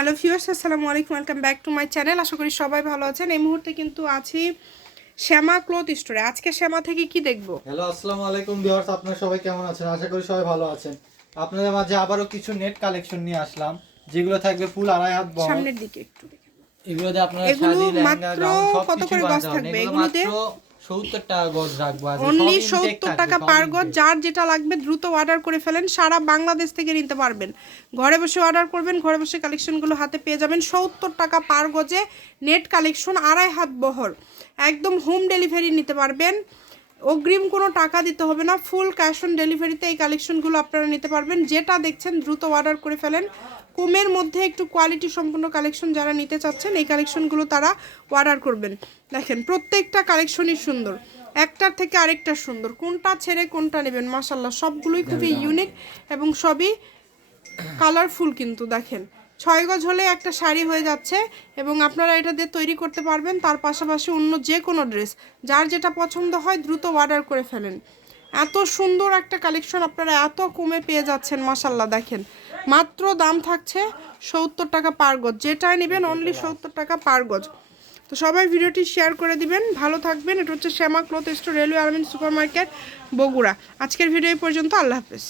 Hello viewers আসসালামু আলাইকুম welcome back to my channel. আশা করি সবাই ভালো আছেন। এই মুহূর্তে কিন্তু আছি শ্যামা ক্লথ স্টোরে। আজকে শ্যামা থেকে কি দেখব? হ্যালো আসসালামু আলাইকুম ভিউয়ার্স আপনারা সবাই কেমন আছেন? আশা করি সবাই ভালো আছেন। আপনাদের মাঝে আবারও কিছু নেট কালেকশন নিয়ে আসলাম যেগুলো থাকবে ফুল আড়াই হাত বহর সামনের দিকে একটু। এগুলোতে আপনারা শাড়ি লেহেঙ্গা গাউন সব কিছু বানাতে পারবেন। এগুলো? মাত্র 70 টাকা গজ রাখব অনলি সব intake সত্তর থাকবে, টাকা সব পার গজ যার যেটা লাগবে দ্রুত অর্ডার করে ফেলেন সারা বাংলাদেশ থেকে নিতে পারবেন। ঘরে বসে অর্ডার করবেন ঘরে বসে কালেকশনগুলো হাতে পেয়ে যাবেন সত্তর টাকা পার গজে নেট কালেকশন আড়াই হাত বহর। একদম হোম ডেলিভারি নিতে পারবেন। অগ্রিম কোনো টাকা দিতে হবে না। ফুল ক্যাশ অন ডেলিভারিতে এই কালেকশনগুলো আপনারা নিতে পারবেন। যেটা দেখছেন দ্রুত অর্ডার করে ফেলেন। কমের মধ্যে একটু কোয়ালিটি সম্পূর্ণ কালেকশন যারা নিতে চাচ্ছেন এই কালেকশনগুলো তারা অর্ডার করবেন। দেখেন প্রত্যেকটা কালেকশনই সুন্দর। একটার থেকে আরেকটা সুন্দর। কোনটা ছেড়ে কোনটা নেবেন মাসাল্লাহ সবগুলোই খুবই ইউনিক এবং সবই কালারফুল কিন্তু দেখেন। ছয় গজ হলে একটা শাড়ি হয়ে যাচ্ছে এবং আপনারা এটা দিয়ে তৈরি করতে পারবেন। তার পাশাপাশি অন্য যে কোনো ড্রেস, যার যেটা পছন্দ হয় দ্রুত অর্ডার করে ফেলেন। এত সুন্দর একটা কালেকশন আপনারা এত কমে পেয়ে যাচ্ছেন মাসাল্লাহ দেখেন। মাত্র দাম থাকছে সত্তর টাকা পার গজ, যেটাই নেবেন অনলি সত্তর টাকা পার গজ। তো সবাই ভিডিওটি শেয়ার করে দিবেন। ভালো থাকবেন। এটা হচ্ছে Shyama cloth store railway Armin super market Bogura. আজকের ভিডিও এই পর্যন্ত। আল্লাহ হাফেজ।